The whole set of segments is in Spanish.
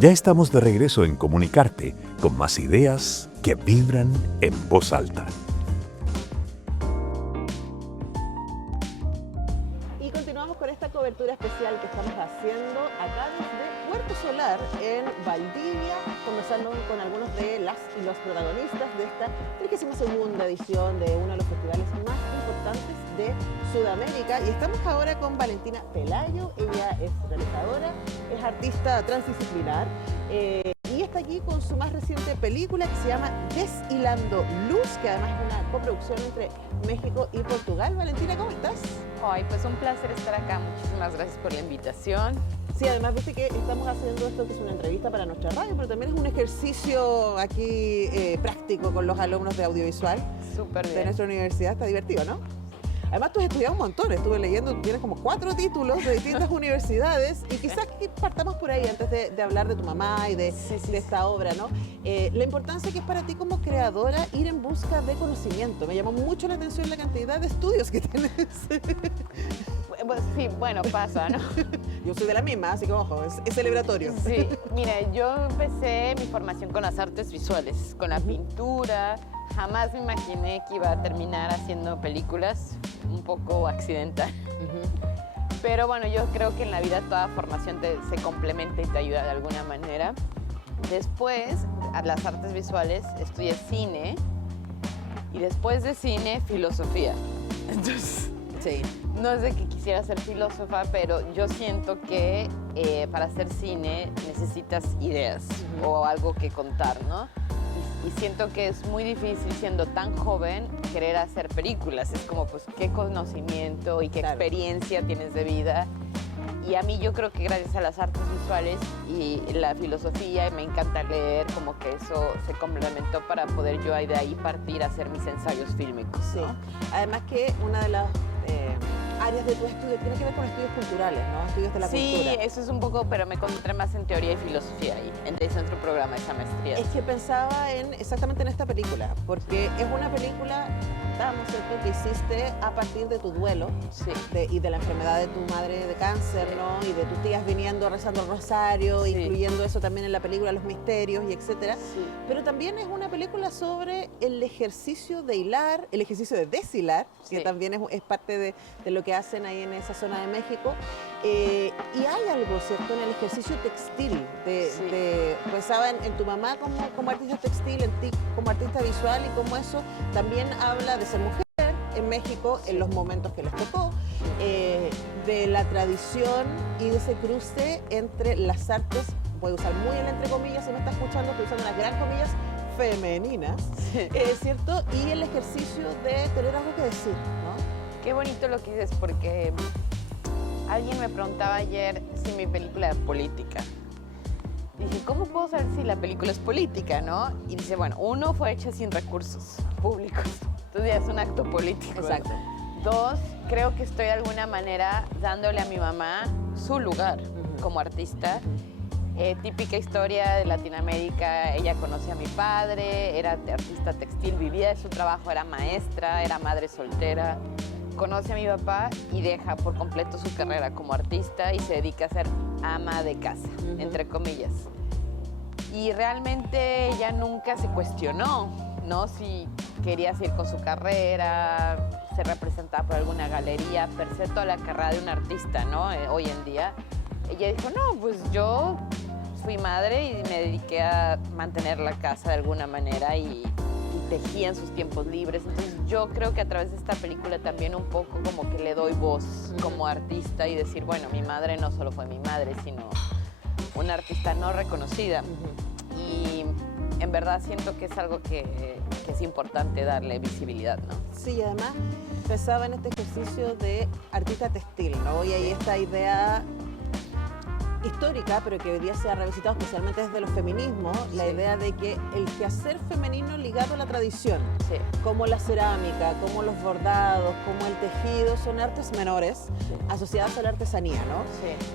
Ya estamos de regreso en Comunicarte, con más ideas que vibran en voz alta. Y continuamos con esta cobertura especial que estamos haciendo acá desde Puerto Solar, en Valdivia, conversando con algunos de las y los protagonistas de esta 32ª edición de uno de los festivales más importantes de Sudamérica. Y estamos ahora con Valentina Pelayo. Ella es realizadora, es artista transdisciplinar y está aquí con su más reciente película que se llama Deshilando Luz, que además es una coproducción entre México y Portugal. Valentina, ¿cómo estás? Ay, pues un placer estar acá. Muchísimas gracias por la invitación. Sí, además viste que estamos haciendo esto que es una entrevista para nuestra radio, pero también es un ejercicio aquí práctico con los alumnos de audiovisual de nuestra universidad. Está divertido, ¿no? Además, tú has estudiado un montón, estuve leyendo, tienes como 4 títulos de distintas universidades y quizás que partamos por ahí antes de hablar de tu mamá y de esta obra, ¿no? La importancia que es para ti como creadora ir en busca de conocimiento. Me llamó mucho la atención la cantidad de estudios que tienes. Sí, bueno, pasa, ¿no? Yo soy de la misma, así que ojo, es celebratorio. Sí, mira, yo empecé mi formación con las artes visuales, con la pintura. Jamás me imaginé que iba a terminar haciendo películas, un poco accidental. Pero bueno, yo creo que en la vida toda formación se complementa y te ayuda de alguna manera. Después, a las artes visuales, estudié cine y después de cine, filosofía. Entonces, sí. No es de que quisiera ser filósofa, pero yo siento que para hacer cine necesitas ideas o algo que contar, ¿no? Y siento que es muy difícil, siendo tan joven, querer hacer películas. Es como, pues, qué conocimiento y qué experiencia tienes de vida. Y a mí yo creo que gracias a las artes visuales y la filosofía, me encanta leer, como que eso se complementó para poder yo de ahí partir a hacer mis ensayos fílmicos, ¿no? Sí. Además que una de las áreas de tu estudio tiene que ver con estudios culturales, ¿no? Estudios de la cultura. Sí, eso es un poco, pero me concentré más en teoría y filosofía ahí, en el centro programa, esa maestría. Es que pensaba exactamente en esta película, porque es una película, ¿cierto?, que hiciste a partir de tu duelo y de la enfermedad de tu madre de cáncer, ¿no? Y de tus tías viniendo, rezando el rosario, incluyendo eso también en la película, los misterios y etcétera. Pero también es una película sobre el ejercicio de hilar, el ejercicio de deshilar, que también es parte de lo que hacen ahí en esa zona de México. Y hay algo, ¿cierto?, en el ejercicio textil. Pensaba en tu mamá como artista textil, en ti como artista visual, y cómo eso también habla de ser mujer en México en los momentos que les tocó, de la tradición y de ese cruce entre las artes, voy a usar muy el entre comillas, si me está escuchando, estoy usando unas gran comillas, femeninas, ¿cierto? Y el ejercicio de tener algo que decir, ¿no? Qué bonito lo que dices, porque alguien me preguntaba ayer si mi película era política. Dije, ¿cómo puedo saber si la película es política, no? Y dice, bueno, uno, fue hecha sin recursos públicos. Entonces ya es un acto político. Exacto. Dos, creo que estoy de alguna manera dándole a mi mamá su lugar como artista. Típica historia de Latinoamérica, ella conocía a mi padre, era artista textil, vivía de su trabajo, era maestra, era madre soltera. Conoce a mi papá y deja por completo su carrera como artista y se dedica a ser ama de casa, entre comillas. Y realmente ella nunca se cuestionó, ¿no?, si quería seguir con su carrera, ser representada por alguna galería, per se toda la carrera de un artista, ¿no? Hoy en día. Ella dijo, no, pues yo fui madre y me dediqué a mantener la casa de alguna manera y tejía en sus tiempos libres. Entonces yo creo que a través de esta película también un poco como que le doy voz como artista y decir, bueno, mi madre no solo fue mi madre, sino una artista no reconocida. Y en verdad siento que es algo que es importante darle visibilidad, ¿no? Sí, además pensaba en este ejercicio de artista textil, ¿no? Y ahí esta idea histórica, pero que hoy día se ha revisitado especialmente desde los feminismos, la idea de que el quehacer femenino ligado a la tradición, como la cerámica, como los bordados, como el tejido, son artes menores asociadas a la artesanía, ¿no?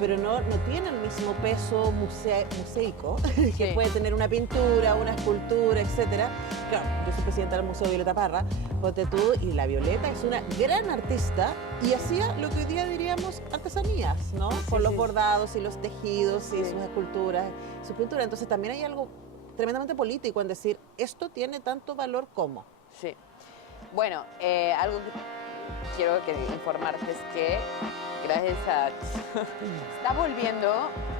Pero no tiene el mismo peso museico que puede tener una pintura, una escultura, etcétera. Claro, yo soy presidenta del Museo Violeta Parra, ponte tú, y la Violeta es una gran artista Y hacía lo que hoy día diríamos artesanías, ¿no? Por los bordados y los tejidos y sus esculturas, su pintura. Entonces también hay algo tremendamente político en decir, esto tiene tanto valor como. Sí. Bueno, algo que quiero informarte es que gracias a... está volviendo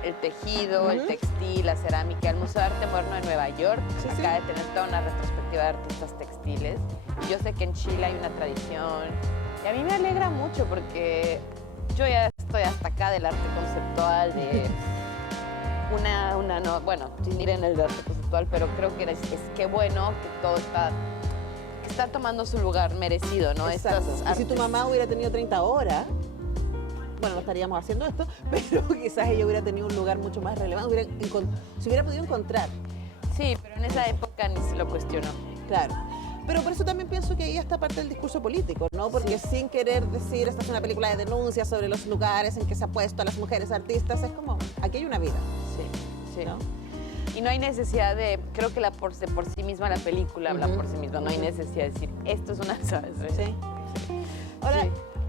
el tejido, el textil, la cerámica. El Museo de Arte Moderno de Nueva York acaba de tener toda una retrospectiva de artistas textiles. Y yo sé que en Chile hay una tradición. Y a mí me alegra mucho porque yo ya estoy hasta acá del arte conceptual, de no, bueno, sin ir en el arte conceptual, pero creo que es que bueno que todo está tomando su lugar merecido, ¿no? Exacto. Y si tu mamá hubiera tenido 30 horas, bueno, no estaríamos haciendo esto, pero quizás ella hubiera tenido un lugar mucho más relevante, se hubiera podido encontrar. Sí, pero en esa época ni se lo cuestionó. Claro. Pero por eso también pienso que ahí está parte del discurso político, ¿no? Porque sin querer decir, esta es una película de denuncia sobre los lugares en que se ha puesto a las mujeres artistas, es como, aquí hay una vida. Sí. ¿No? Y no hay necesidad de, creo que por sí misma la película habla por sí misma, no hay necesidad de decir, esto es una... ¿sabes? Sí. Ahora,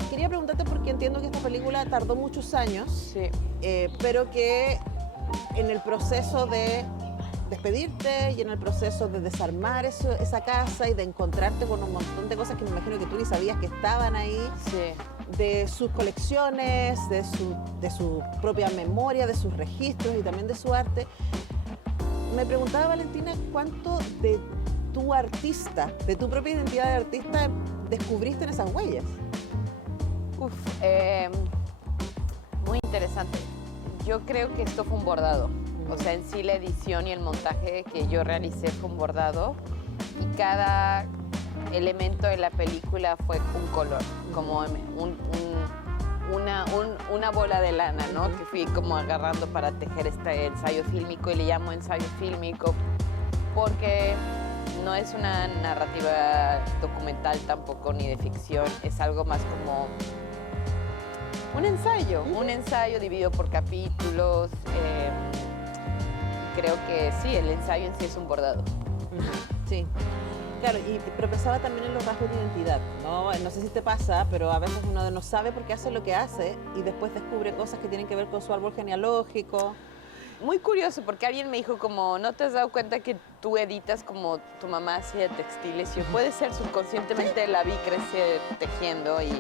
quería preguntarte porque entiendo que esta película tardó muchos años, pero que en el proceso de despedirte y en el proceso de desarmar esa casa y de encontrarte con un montón de cosas que me imagino que tú ni sabías que estaban ahí, de sus colecciones, de su propia memoria, de sus registros y también de su arte. Me preguntaba, Valentina, ¿cuánto de tu artista, de tu propia identidad de artista, descubriste en esas huellas? Muy interesante. Yo creo que esto fue un bordado. O sea, en sí la edición y el montaje que yo realicé fue un bordado y cada elemento de la película fue un color, como una bola de lana, ¿no? Que fui como agarrando para tejer este ensayo fílmico y le llamo ensayo fílmico porque no es una narrativa documental tampoco ni de ficción, es algo más como un ensayo dividido por capítulos. Creo que sí, el ensayo en sí es un bordado. Sí, claro, pero pensaba también en los rasgos de identidad, ¿no? No sé si te pasa, pero a veces uno no sabe por qué hace lo que hace y después descubre cosas que tienen que ver con su árbol genealógico. Muy curioso, porque alguien me dijo como, ¿no te has dado cuenta que tú editas como tu mamá hacía textiles? Y yo, puede ser, subconscientemente la vi crecer tejiendo y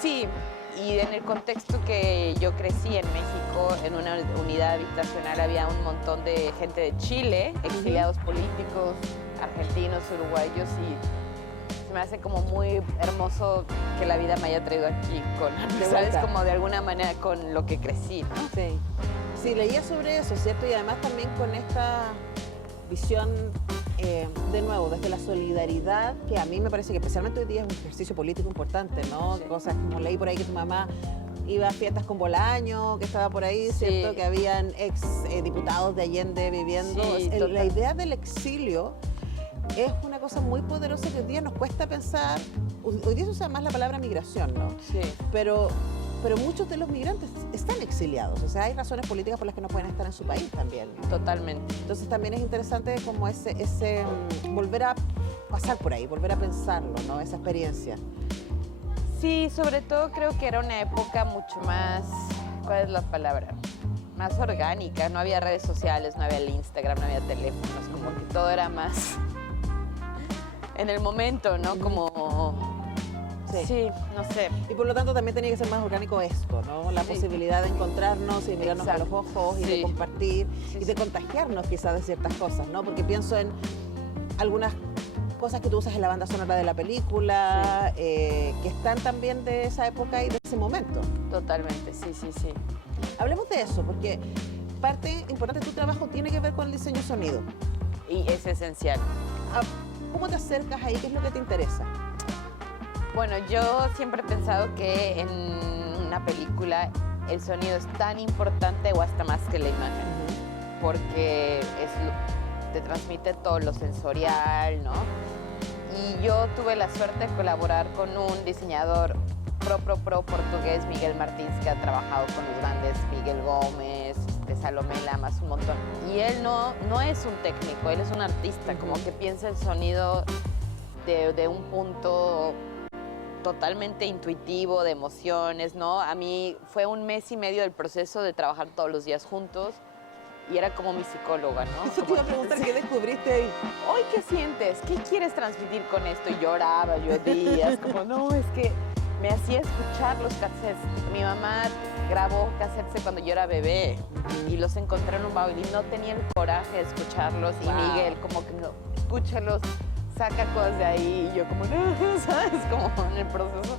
sí. Y en el contexto que yo crecí en México, en una unidad habitacional había un montón de gente de Chile, exiliados políticos, argentinos, uruguayos, y se me hace como muy hermoso que la vida me haya traído aquí, ¿sabes? Como de alguna manera con lo que crecí, ¿no? Sí. Sí, leía sobre eso, ¿cierto? Y además también con esta visión, de nuevo, desde la solidaridad, que a mí me parece que especialmente hoy día es un ejercicio político importante, ¿no? Sí. Cosas como leí por ahí que tu mamá iba a fiestas con Bolaño, que estaba por ahí, ¿cierto? Que habían ex diputados de Allende viviendo. Sí, la idea del exilio es una cosa muy poderosa que hoy día nos cuesta pensar. Hoy día se usa más la palabra migración, ¿no? Sí. Pero muchos de los migrantes están exiliados, o sea, hay razones políticas por las que no pueden estar en su país también, ¿no? Totalmente. Entonces también es interesante como ese volver a pasar por ahí, volver a pensarlo, ¿no? Esa experiencia. Sí, sobre todo creo que era una época mucho más, ¿cuál es la palabra? Más orgánica, no había redes sociales, no había el Instagram, no había teléfonos, como que todo era más en el momento, ¿no? Como... Sí, no sé. Y por lo tanto también tenía que ser más orgánico esto, ¿no? La posibilidad de encontrarnos y mirarnos a los ojos y de compartir y de contagiarnos quizás de ciertas cosas, ¿no? Porque pienso en algunas cosas que tú usas en la banda sonora de la película, que están también de esa época y de ese momento. Totalmente, sí. Hablemos de eso, porque parte importante de tu trabajo tiene que ver con el diseño sonido. Y es esencial. ¿Cómo te acercas ahí? ¿Qué es lo que te interesa? Bueno, yo siempre he pensado que en una película el sonido es tan importante o hasta más que la imagen, porque te transmite todo lo sensorial, ¿no? Y yo tuve la suerte de colaborar con un diseñador pro portugués, Miguel Martins, que ha trabajado con los grandes Miguel Gómez, Salomé Lamas, un montón. Y él no es un técnico, él es un artista, como que piensa el sonido de un punto totalmente intuitivo, de emociones, ¿no? A mí fue 1 mes y medio del proceso de trabajar todos los días juntos y era como mi psicóloga, ¿no? Eso te iba a preguntar, ¿qué descubriste ahí? Hoy, ¿qué sientes? ¿Qué quieres transmitir con esto? Y lloraba yo días, como, no, es que me hacía escuchar los cassettes. Mi mamá grabó cassettes cuando yo era bebé y los encontré en un baúl y no tenía el coraje de escucharlos. Y Miguel, como que no, escúchalos, saca cosas de ahí. Y yo como, no, ¿sabes? Como en el proceso.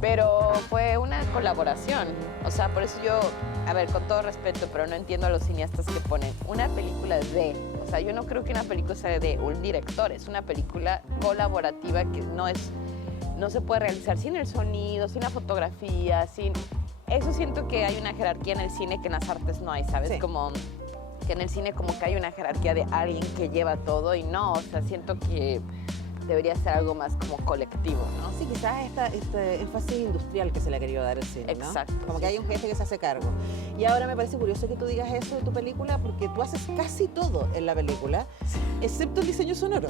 Pero fue una colaboración. O sea, por eso yo, a ver, con todo respeto, pero no entiendo a los cineastas que ponen una película de... O sea, yo no creo que una película sea de un director. Es una película colaborativa que no se puede realizar sin el sonido, sin la fotografía, sin... Eso siento que hay una jerarquía en el cine que en las artes no hay, ¿sabes? Sí. Como que en el cine como que hay una jerarquía de alguien que lleva todo y no, o sea, siento que debería ser algo más como colectivo, ¿no? Sí, quizás este énfasis industrial que se le ha querido dar al cine, ¿no? Exacto, Como que sí, hay un jefe que se hace cargo. Y ahora me parece curioso que tú digas eso de tu película porque tú haces casi todo en la película, excepto el diseño sonoro.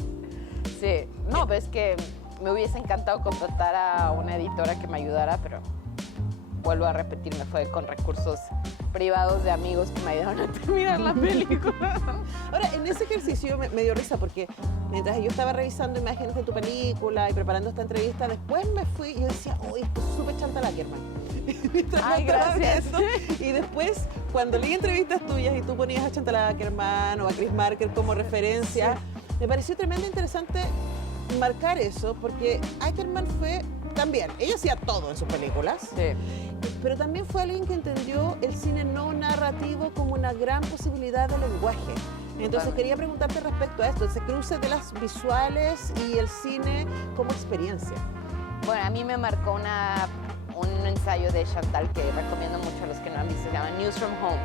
Sí, no, pero es que me hubiese encantado contratar a una editora que me ayudara, pero vuelvo a repetir, me fue con recursos privados de amigos que me ayudaron a terminar la película. Ahora, en ese ejercicio me dio risa porque mientras yo estaba revisando imágenes de tu película y preparando esta entrevista, después me fui y yo decía, uy, esto es súper Chantal Akerman. Ay, gracias. Y después, cuando leí entrevistas tuyas y tú ponías a Chantal Akerman o a Chris Marker como referencia, me pareció tremendamente interesante marcar eso, porque Akerman fue también, ella hacía todo en sus películas, Sí. pero también fue alguien que entendió el cine no narrativo como una gran posibilidad de lenguaje. Entonces Totalmente. quería preguntarte respecto a esto, ese cruce de las visuales y el cine como experiencia. Bueno, a mí me marcó un ensayo de Chantal que recomiendo mucho a los que no han visto, se llama News from Home.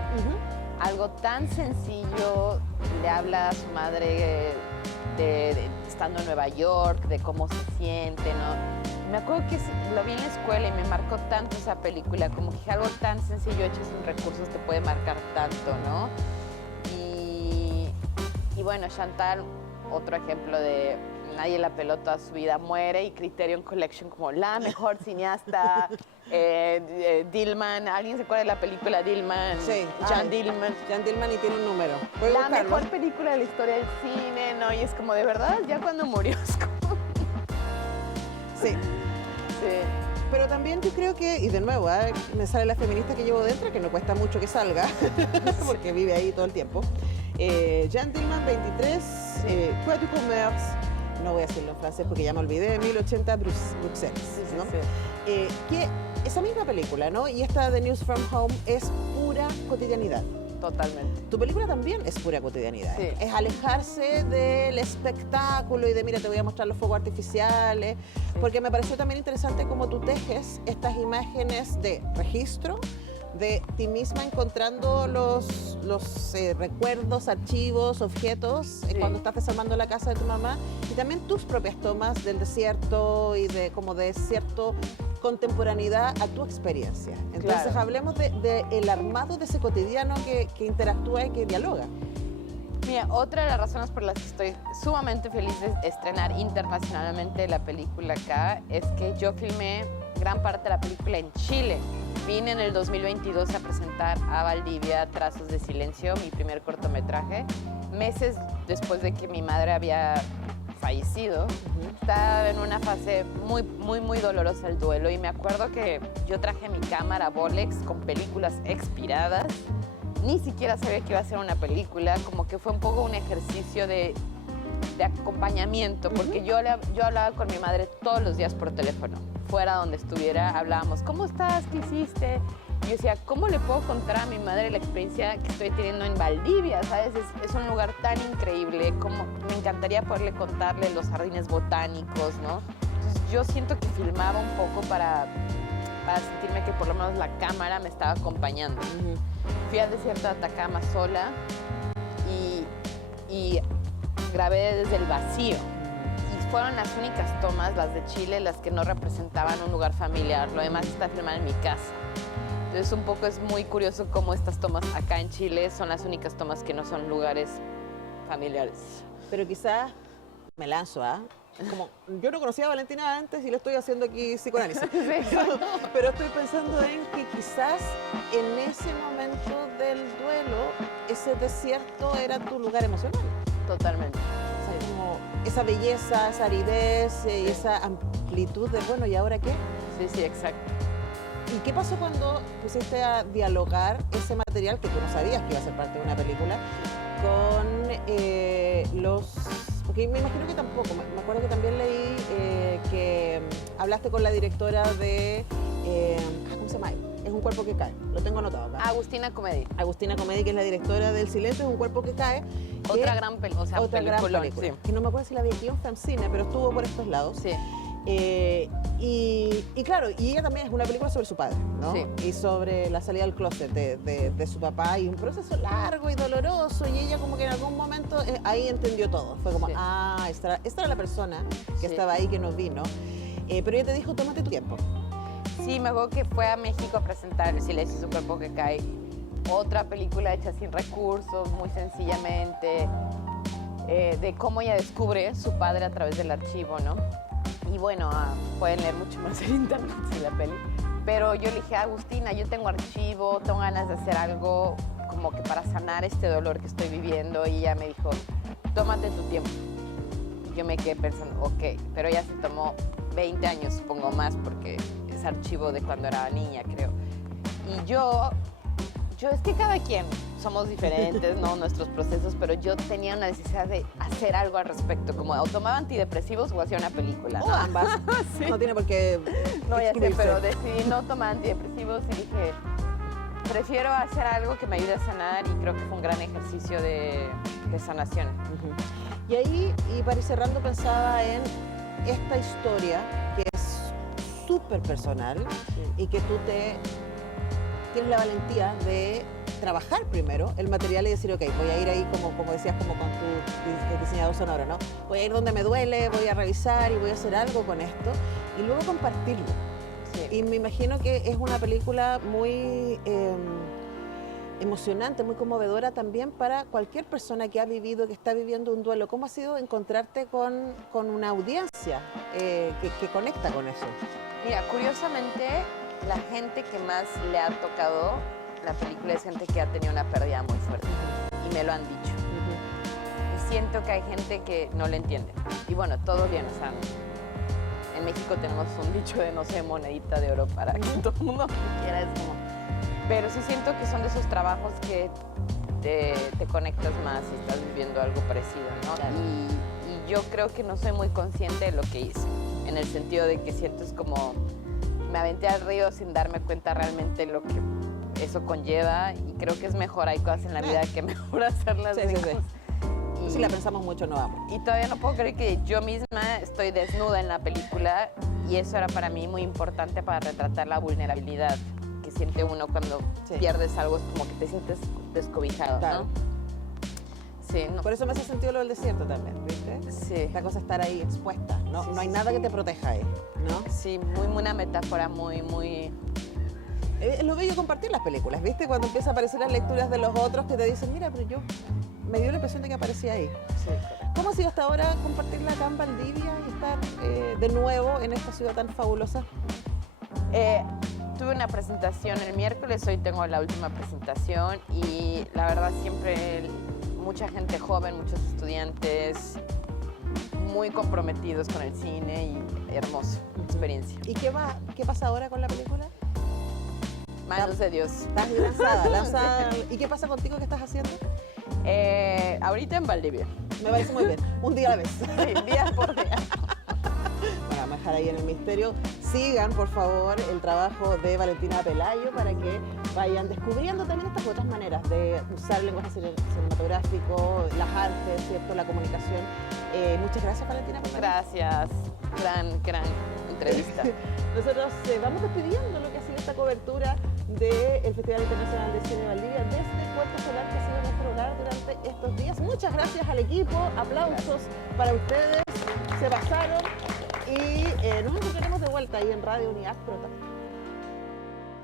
Algo tan sencillo, le habla a su madre estando en Nueva York, de cómo se siente, ¿no? Me acuerdo que lo vi en la escuela y me marcó tanto esa película, como que algo tan sencillo hecho sin recursos te puede marcar tanto, ¿no? Y bueno, Chantal, otro ejemplo de nadie la peló toda su vida, muere y Criterion Collection como la mejor cineasta, Dillman, ¿alguien se acuerda de la película Dillman? Sí. Jean Dillman. Jean Dillman y tiene un número. ¿Puedes La buscarlo? mejor película de la historia del cine, ¿no? Y es como, de verdad, ya cuando murió es como... Sí. Sí. Pero también yo creo que, y de nuevo, me sale la feminista que llevo dentro, que no cuesta mucho que salga, porque vive ahí todo el tiempo. Jean Dillman, 23, Quoi du commerce, no voy a decirlo en francés porque ya me olvidé, 1080 Bruxelles, ¿no? Que esa misma película, ¿no? Y esta de News from Home es pura cotidianidad. Totalmente. Tu película también es pura cotidianidad. Sí. Es alejarse del espectáculo y de, mira, te voy a mostrar los fuegos artificiales, porque me pareció también interesante cómo tú tejes estas imágenes de registro, de ti misma encontrando los recuerdos, archivos, objetos cuando estás desarmando la casa de tu mamá, y también tus propias tomas del desierto y de como de desierto contemporaneidad a tu experiencia. Entonces Claro. hablemos de el armado de ese cotidiano que interactúa y que dialoga. Mira, otra de las razones por las que estoy sumamente feliz de estrenar internacionalmente la película acá es que yo filmé gran parte de la película en Chile. Vine en el 2022 a presentar a Valdivia Trazos de Silencio, mi primer cortometraje, meses después de que mi madre había fallecido. Estaba en una fase muy dolorosa el duelo y me acuerdo que yo traje mi cámara Bolex con películas expiradas. Ni siquiera sabía que iba a ser una película, como que fue un poco un ejercicio de acompañamiento, porque yo hablaba con mi madre todos los días por teléfono, fuera donde estuviera, hablábamos, ¿cómo estás? ¿Qué hiciste? Y yo decía, ¿cómo le puedo contar a mi madre la experiencia que estoy teniendo en Valdivia? ¿Sabes? Es un lugar tan increíble, como me encantaría poderle contarle los jardines botánicos, ¿no? Entonces yo siento que filmaba un poco para sentirme que por lo menos la cámara me estaba acompañando. Fui al desierto de Atacama sola y grabé desde el vacío. Y fueron las únicas tomas, las de Chile, las que no representaban un lugar familiar. Lo demás está filmado en mi casa. Entonces un poco es muy curioso cómo estas tomas acá en Chile son las únicas tomas que no son lugares familiares. Pero quizás Me lanzo, ¿ah? Como, yo no conocía a Valentina antes y le estoy haciendo aquí psicoanálisis. Pero estoy pensando en que quizás en ese momento del duelo, ese desierto era tu lugar emocional. Totalmente. O sea, como esa belleza, esa aridez y esa amplitud de, bueno, ¿y ahora qué? Sí, sí, exacto. ¿Y qué pasó cuando pusiste a dialogar ese material que tú no sabías que iba a ser parte de una película con los... Porque me imagino que tampoco, me acuerdo que también leí que hablaste con la directora de... ¿cómo se llama? Es un cuerpo que cae, lo tengo anotado acá. Agustina Comedy. Agustina Comedy, que es la directora del Silencio, es un cuerpo que cae. Otra gran película, o sea, otra gran peliculón, película. sí. Que no me acuerdo si la vi aquí o en Femcine, pero estuvo por estos lados. Sí. Y claro, y ella también es una película sobre su padre, ¿no? Sí. Y sobre la salida del closet de su papá y un proceso largo y doloroso y ella como que en algún momento ahí entendió todo. Fue como, Sí. esta era la persona que Sí. estaba ahí, que nos vino. Pero ella te dijo, tómate tu tiempo. Sí, me acuerdo que fue a México a presentar El silencio es un cuerpo que cae. Otra película hecha sin recursos, muy sencillamente, de cómo ella descubre su padre a través del archivo, ¿no? Y bueno, pueden leer mucho más en internet en la peli. Pero yo le dije, Agustina, yo tengo archivo, tengo ganas de hacer algo como que para sanar este dolor que estoy viviendo. Y ella me dijo, tómate tu tiempo. Y yo me quedé pensando, ok, pero ella se tomó 20 años, supongo más, porque es archivo de cuando era niña, creo. Y yo es que cada quien somos diferentes, ¿no? Nuestros procesos, pero yo tenía una necesidad de hacer algo al respecto, como o tomaba antidepresivos o hacía una película, ¿no? O ambas. Sí. No tiene por qué No, ya sé, excluirse. pero decidí no tomar antidepresivos y dije, prefiero hacer algo que me ayude a sanar y creo que fue un gran ejercicio de sanación. Ujú. Y ahí, y para ir cerrando, pensaba en esta historia que es súper personal y que tú tienes la valentía de trabajar primero el material y decir, ok, voy a ir ahí como decías, como con tu diseñador sonoro, ¿no? Voy a ir donde me duele, voy a revisar y voy a hacer algo con esto y luego compartirlo. Sí. Y me imagino que es una película muy emocionante, muy conmovedora también para cualquier persona que ha vivido, que está viviendo un duelo. ¿Cómo ha sido encontrarte con una audiencia que conecta con eso? Mira, curiosamente, la gente que más le ha tocado la película es gente que ha tenido una pérdida muy fuerte y me lo han dicho. Y siento que hay gente que no le entiende. Y bueno, todo bien, o sea, en México tenemos un dicho de, no sé, monedita de oro para que todo el mundo que quiera, es como... Pero sí siento que son de esos trabajos que te conectas más y estás viviendo algo parecido, ¿no? Claro. Y yo creo que no soy muy consciente de lo que hice, en el sentido de que siento es como... Me aventé al río sin darme cuenta realmente lo que eso conlleva y creo que es mejor, hay cosas en la vida que mejor hacerlas Sí, sí, sí. lejos. Y, Si la pensamos mucho, no vamos. y todavía no puedo creer que yo misma estoy desnuda en la película y eso era para mí muy importante para retratar la vulnerabilidad que siente uno cuando Sí. pierdes algo, es como que te sientes descobijado, Claro. ¿no? Sí, no. Por eso me hace sentido lo del desierto también, ¿viste? Sí. La cosa es estar ahí expuesta, ¿no? Sí, No hay sí, nada sí. que te proteja ahí, ¿no? Sí, muy una metáfora muy... Es lo bello compartir las películas, ¿viste? Cuando empieza a aparecer las lecturas de los otros que te dicen, mira, pero yo me dio la impresión de que aparecía ahí. Sí, ¿Cómo ha sido hasta ahora compartirla acá en Valdivia y estar de nuevo en esta ciudad tan fabulosa? Tuve una presentación el miércoles, hoy tengo la última presentación y la verdad siempre mucha gente joven, muchos estudiantes muy comprometidos con el cine y hermoso experiencia. ¿Y qué pasa ahora con la película? Manos de Dios. Estás lanzada. ¿Y qué pasa contigo? ¿Qué estás haciendo? Ahorita en Valdivia, Me parece muy bien. Un día a la vez. sí, día por día. Bueno, vamos a dejar ahí en el misterio. Sigan, por favor, el trabajo de Valentina Pelayo para que vayan descubriendo también estas otras maneras de usar el lenguaje cinematográfico, las artes, ¿cierto? La comunicación. Muchas gracias, Valentina, por venir. Gracias, gran entrevista. Nosotros vamos despidiendo lo que ha sido esta cobertura del Festival Internacional de Cine de Valdivia desde Puerto Solar, que ha sido nuestro hogar durante estos días. Muchas gracias al equipo, aplausos para ustedes, se pasaron y nos encontraremos de vuelta ahí en Radio Unidad pronto.